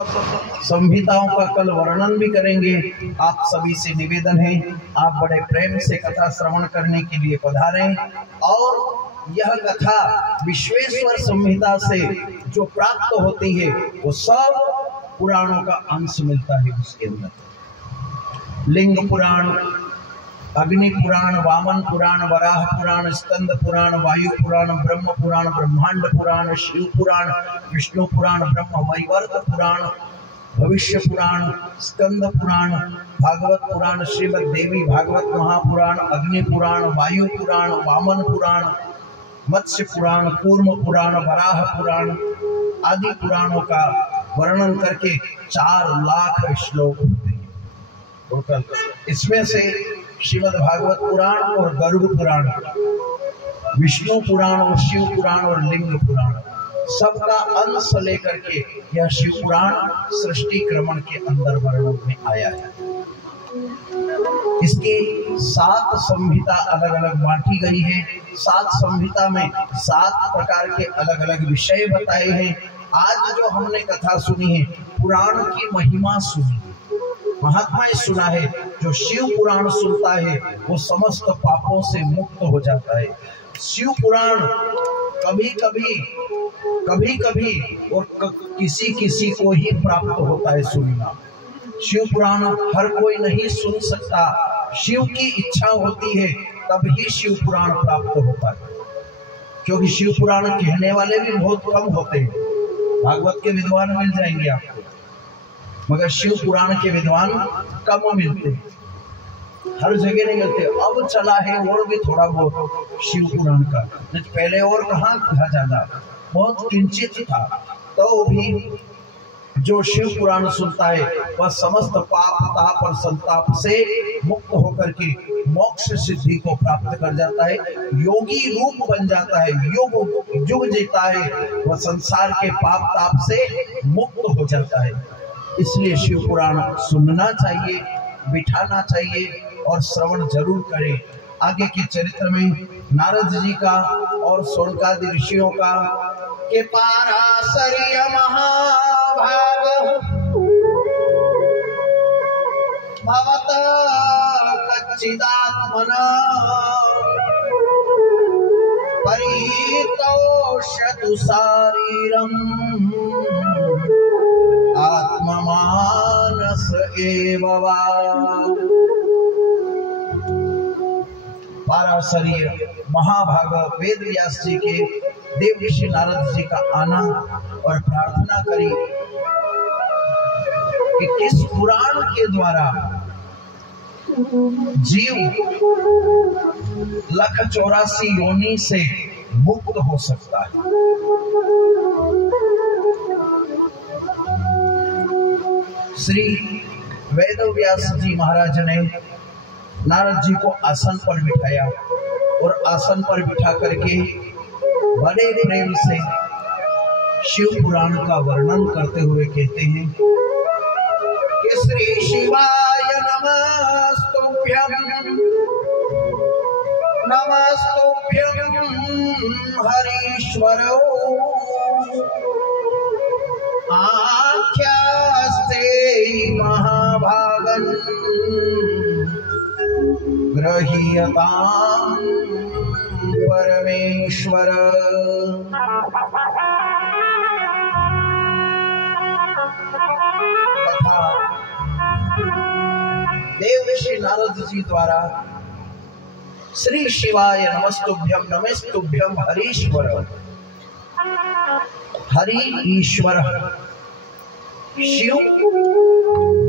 संहिताओं का कल वर्णन भी करेंगे। आप सभी से निवेदन है, आप बड़े प्रेम से कथा श्रवण करने के लिए पधारें। और यह कथा विश्वेश्वर संहिता से जो प्राप्त होती है वो सब पुराणों का अंश मिलता है। उसके अंदर लिंग पुराण, अग्नि पुराण, वामन पुराण, वराह पुराण, स्कंद पुराण, वायु पुराण, ब्रह्म पुराण, ब्रह्मांड पुराण, शिव पुराण, विष्णु पुराण, ब्रह्म वैवर्त पुराण, भविष्य पुराण, स्कंद पुराण, भागवत पुराण, श्रीमद् देवी भागवत महापुराण, अग्नि पुराण, वायु पुराण, वामन पुराण, मत्स्य पुराण, कूर्म पुराण, वराह पुराण आदि पुराणों का वर्णन करके 4 लाख श्लोक होते हैं टोटल। इसमें से श्रीमद् भागवत पुराण और गरुड़ पुराण, विष्णु पुराण और शिव पुराण और लिंग पुराण सबका अंश लेकर के यह शिव पुराण सृष्टि क्रमण के अंदर वर्णन में आया है। इसकी 7 संहिता अलग अलग बांटी गई है। 7 संहिता में 7 प्रकार के अलग अलग विषय बताए हैं। आज जो हमने कथा सुनी है, पुराण की महिमा सुनी, महात्मा सुना है। जो शिव पुराण सुनता है वो समस्त पापों से मुक्त हो जाता है। शिव पुराण कभी कभी और किसी किसी को ही प्राप्त होता है सुनना। शिव पुराण हर कोई नहीं सुन सकता। शिव की इच्छा होती है तब ही शिव पुराण प्राप्त होता है, क्योंकि शिव पुराण कहने वाले भी बहुत कम होते हैं। भागवत के विद्वान मिल जाएंगे आपको, मगर शिव पुराण के विद्वान कम मिलते हैं, हर जगह नहीं मिलते। अब चला है और भी थोड़ा बहुत शिव पुराण का, नहीं पहले और कहाँ था, ज्यादा बहुत किंचित था। तो भी जो शिव पुराण सुनता है वह समस्त पाप ताप और संताप से मुक्त होकर के मोक्ष सिद्धि को प्राप्त कर जाता है, योगी रूप बन जाता है, युग जीता है, वह संसार के पाप ताप से मुक्त हो जाता है। इसलिए शिव पुराण सुनना चाहिए, बिठाना चाहिए और श्रवण जरूर करें। आगे के चरित्र में नारद जी का और शौनकादि ऋषियों का के पाराशर्य महाभाग भवत कच्चिदात्मना परितोषतु शारीरम आत्ममानस एव वा। पाराशर्य महाभाग वेद व्यास जी के देव ऋषि नारद जी का आना और प्रार्थना करी कि किस पुराण के द्वारा जीव 184 योनि से मुक्त हो सकता है। श्री वेद व्यास जी महाराज ने नारद जी को आसन पर बिठाया और आसन पर बिठा करके बड़े प्रेम से शिव पुराण का वर्णन करते हुए कहते हैं कि श्री शिवाय नमस्तुभ्यं नमस्तुभ्यं हरीश्वर आख्यास्ते महाभागन् गृह्यतां परमेश्वर। तथा देव ऋषि नारद जी द्वारा श्री शिवाय नमस्तुभ्यं नमस्तुभ्यं हरीश्वर, हरि ईश्वर शिव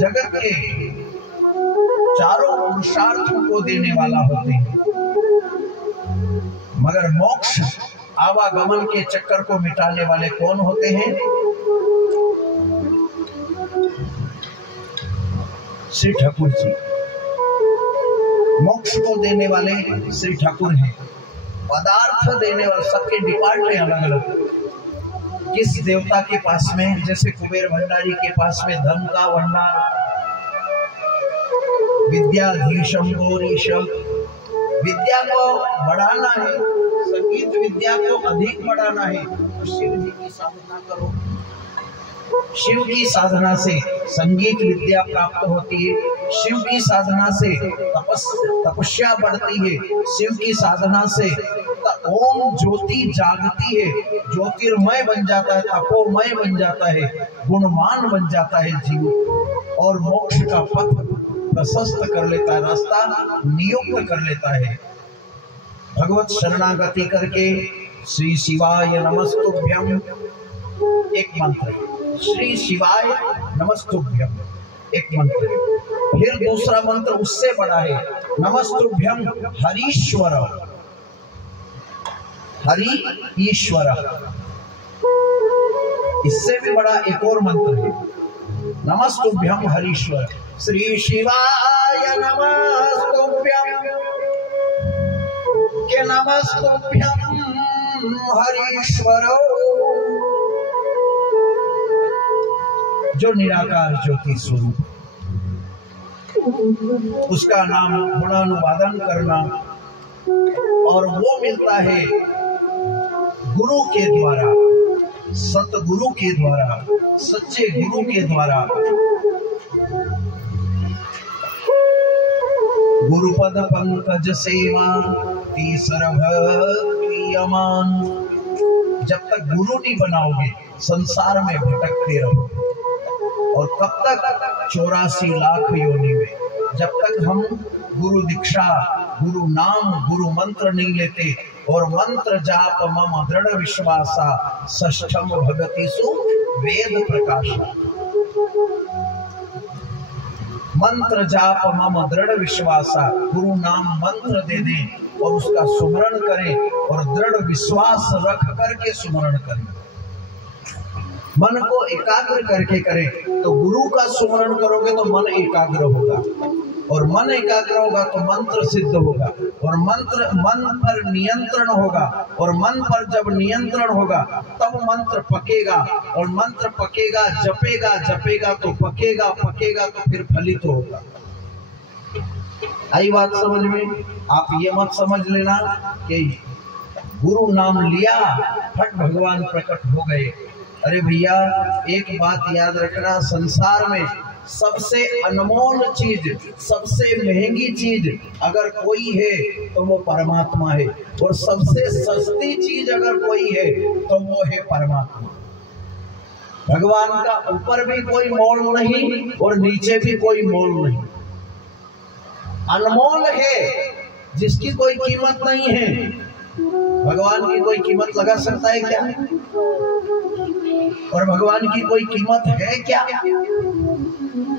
जगत के चारों पुरुषार्थों को देने वाला होते हैं, मगर मोक्ष आवागमन के चक्कर को मिटाने वाले कौन होते हैं? श्री ठाकुर जी मोक्ष को देने वाले श्री ठाकुर हैं। पदार्थ देने वाले सबके डिपार्टमेंट अलग अलग। किस देवता के पास में, जैसे कुबेर भंडारी के पास में धन का भंडार, विद्याधीशम गौरीश, विद्या को बढ़ाना है, संगीत विद्या को अधिक बढ़ाना है, तो शिव जी की साधना करो। शिव की साधना से संगीत विद्या प्राप्त होती है, शिव की साधना से तपस्या बढ़ती है, शिव की साधना से ओम ज्योति जागती है, ज्योतिर्मय बन जाता है, तपोमय बन जाता है, गुणवान बन जाता है जीव, और मोक्ष का पथ प्रशस्त कर लेता है, रास्ता नियुक्त कर लेता है। भगवत शरणागति करके श्री शिवाय नमस्तुभ्यम एक मंत्र, श्री शिवाय नमस्तुभ्यम एक मंत्र। फिर दूसरा मंत्र उससे बड़ा है, नमस्तुभ्यम हरीश्वर, हरि ईश्वर। इससे भी बड़ा एक और मंत्र है, नमस्तुभ्यम हरीश्वर। श्री शिवाय नमस्तुभ्यम के नमस्तुभ्यम हरीश्वर, जो निराकार ज्योति स्वरूप, उसका नाम गुणानुवादन करना, और वो मिलता है गुरु के द्वारा, सतगुरु के द्वारा, सच्चे गुरु के द्वारा। गुरुपद पंकज सेवा तीसर क्रियमान। जब तक गुरु नहीं बनाओगे संसार में भटकते रहोगे, और कब तक 84 लाख योनि में, जब तक हम गुरु दीक्षा, गुरु नाम, गुरु मंत्र नहीं लेते। और मंत्र जाप मम दृढ़ विश्वासा, षष्ठम भगतिषु वेद प्रकाशा। मंत्र जाप मम दृढ़ विश्वासा, गुरु नाम मंत्र दे दें और उसका सुमरण करें, और दृढ़ विश्वास रख करके सुमरण करें, मन को एकाग्र करके करें। तो गुरु का सुमरण करोगे तो मन एकाग्र होगा, और मन एकाग्र होगा तो मंत्र सिद्ध होगा, और मंत्र मन पर नियंत्रण होगा, और मन पर जब नियंत्रण होगा तब मंत्र पकेगा, और मंत्र पकेगा, जपेगा जपेगा तो पकेगा, पकेगा तो फिर फलित होगा। आई बात समझ में? आप ये मत समझ लेना कि गुरु नाम लिया फट भगवान प्रकट हो गए। अरे भैया, एक बात याद रखना, संसार में सबसे अनमोल चीज, सबसे महंगी चीज अगर कोई है तो वो परमात्मा है, और सबसे सस्ती चीज अगर कोई है तो वो है परमात्मा। भगवान का ऊपर भी कोई मोल नहीं और नीचे भी कोई मोल नहीं, अनमोल है, जिसकी कोई कीमत नहीं है। भगवान की कोई कीमत लगा सकता है क्या? और भगवान की कोई कीमत है क्या?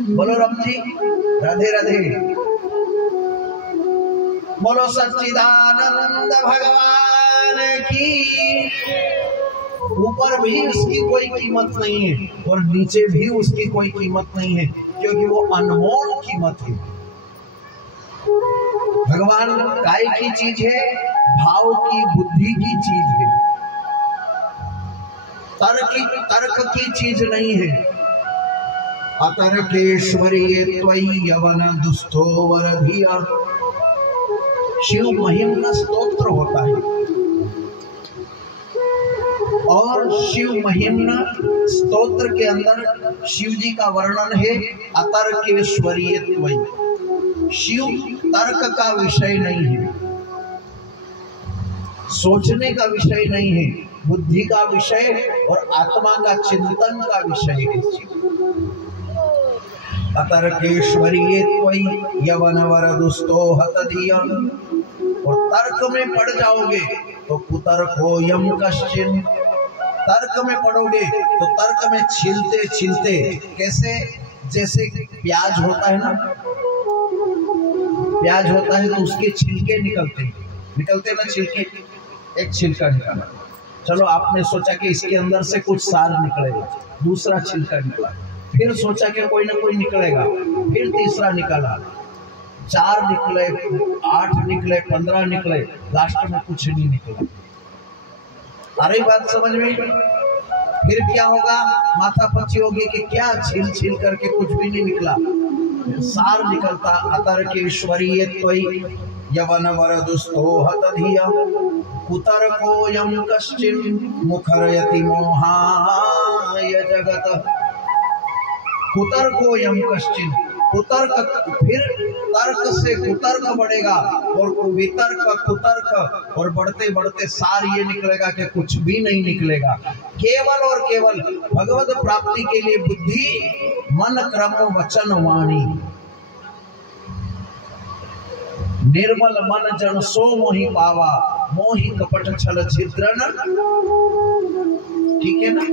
बोलो रम जी, राधे राधे। बोलो सच्चिदानंद भगवान की। ऊपर भी उसकी कोई कीमत नहीं है और नीचे भी उसकी कोई कीमत नहीं है, क्योंकि वो अनमोल कीमत है। भगवान काय की चीज है? भाव की, बुद्धि की चीज है, तर्क की चीज नहीं है। अतर्केश्वरीये त्वयि यवन दुस्थो वरधिया। शिव महिम का स्तोत्र होता है, और शिव महिम्न स्तोत्र के अंदर शिव जी का वर्णन है अतर्केश्वरीये त्वयि। शिव तर्क का विषय नहीं है, सोचने का विषय नहीं है, बुद्धि का विषय और आत्मा का चिंतन का विषय है शिव। अतर्केश्वरीये त्वयि यवन वरदुस्तो हतधिया। और तर्क में पड़ जाओगे तो कुतर्कोऽयं कश्चिन्। तर्क में पड़ोगे तो तर्क में छिलते छिलते, कैसे? जैसे प्याज होता है ना, प्याज होता है तो उसके छिलके निकलते ना, छिलके, एक छिलका निकाला, चलो आपने सोचा कि इसके अंदर से कुछ सार निकलेगा, दूसरा छिलका निकला, फिर सोचा कि कोई ना कोई निकलेगा, फिर तीसरा निकाला, 4 निकले, 8 निकले, 15 निकले, लास्ट में कुछ नहीं निकला। अरे बात समझ में? फिर क्या होगा? माथा पच्ची होगी कि क्या छिल छिल करके कुछ भी नहीं निकला, सार निकलता। अतर्केश्वरीये त्वयि यवन वरदुस्तो हतधिया। कुतर्कोऽयं कश्चिन् मुखरयति मोहाय जगत। कुतर्को यम कश्चिन, कुतर्क फिर तर्क से कुतर्क बढ़ेगा और वितर्क कुतर्क, और बढ़ते बढ़ते सार ये निकलेगा कि कुछ भी नहीं निकलेगा। केवल और केवल भगवत प्राप्ति के लिए बुद्धि, मन, क्रम, वचन, वाणी। निर्मल मन जन सो मोहि पावा, मोहि कपट छल छिद्रन। ठीक है ना?